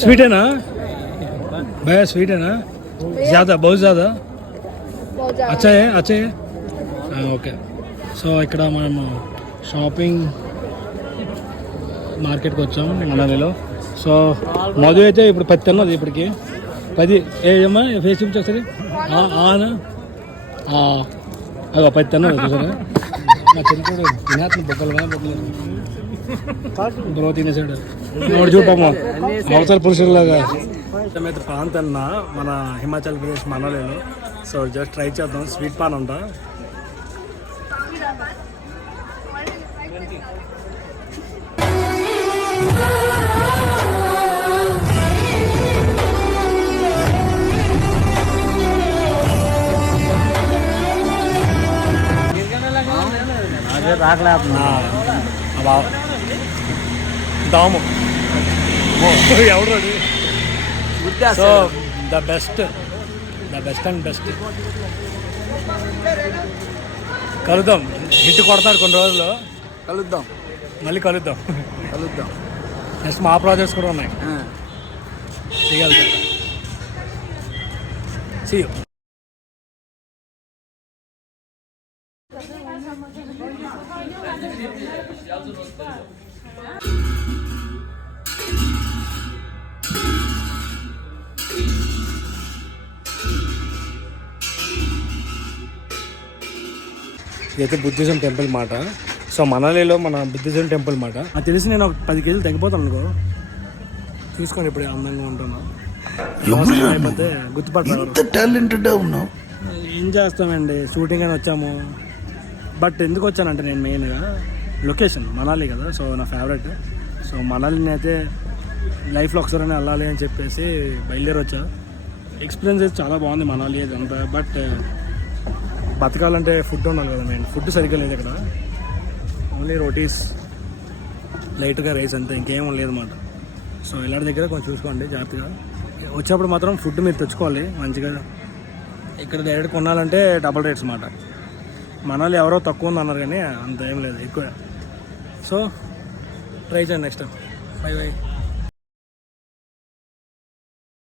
Sweet है ना भैया, स्वीट है ना? ज़्यादा, बहुत ज़्यादा? अच्छा है, अच्छा है. ఓకే. సో ఇక్కడ మనము షాపింగ్ మార్కెట్కి వచ్చాము మనాలిలో. సో మధు అయితే ఇప్పుడు 10 తిన్నది, ఇప్పటికి 10. ఏమన్నా ఫేస్ చూపించి ఒకసారి. అదో 10 తిన్నది చూసారా. మా చిన్నప్పుడు తినేస్తుంది బొక్కలు బ్రో తినేసాడు. వాడు చూపమ్మా అవసర పురుషుల్లాగా. అయితే పాన్ తిన్నా మన హిమాచల్ ప్రదేశ్ మనాలిలో. సో జస్ట్ ట్రై చేద్దాం. స్వీట్ పాన్ అంట. దాము ఎవడు. So the best and best. కలుద్దాం. హిట్ కొడతారు కొన్ని రోజుల్లో. మళ్ళీ కలుద్దాం. నెక్స్ట్ మా ప్రాజెక్ట్స్ కూడా ఉన్నాయి, చేయగలుగుతాం. See you. ఇదైతే బుద్ధిజం టెంపుల్ మాట. సో మనాలిలో మన బుద్ధిజం టెంపుల్ మాట. నాకు తెలిసి నేను ఒక 10 కేజీలు తగ్గిపోతాను అనుకో. తీసుకొని ఇప్పుడు అందంగా ఉంటున్నా. అయిపోతే గుర్తుపడతాను. ఏం చేస్తామండి, షూటింగ్ అని వచ్చాము. బట్ ఎందుకు వచ్చానంటే నేను మెయిన్గా లొకేషన్ మనాలి కదా. సో నా ఫేవరెట్. సో మనాలిని అయితే లైఫ్లో ఒకసారి వెళ్ళాలి అని చెప్పేసి బయలుదేరి వచ్చా. ఎక్స్పీరియన్స్ అయితే చాలా బాగుంది మనాలి అదంతా. బట్ బతకాలంటే ఫుడ్ ఉండాలి కదా మెయిన్. ఫుడ్ సరిగ్గా లేదు ఇక్కడ. ఓన్లీ రోటీస్, లైట్గా రైస్ అంతే, ఇంకేం లేదన్నమాట. సో ఇలాంటి దగ్గర కొంచెం చూసుకోండి జాగ్రత్తగా. వచ్చేప్పుడు మాత్రం ఫుడ్ మీరు తెచ్చుకోవాలి మంచిగా. ఇక్కడ డైరెక్ట్ కొనాలంటే డబుల్ రేట్స్ అన్నమాట. మనాలి ఎవరో తక్కువ ఉంది అన్నారు కానీ అంత ఏం లేదు, ఎక్కువ. సో ట్రై చేయండి నెక్స్ట్ టైం. బై.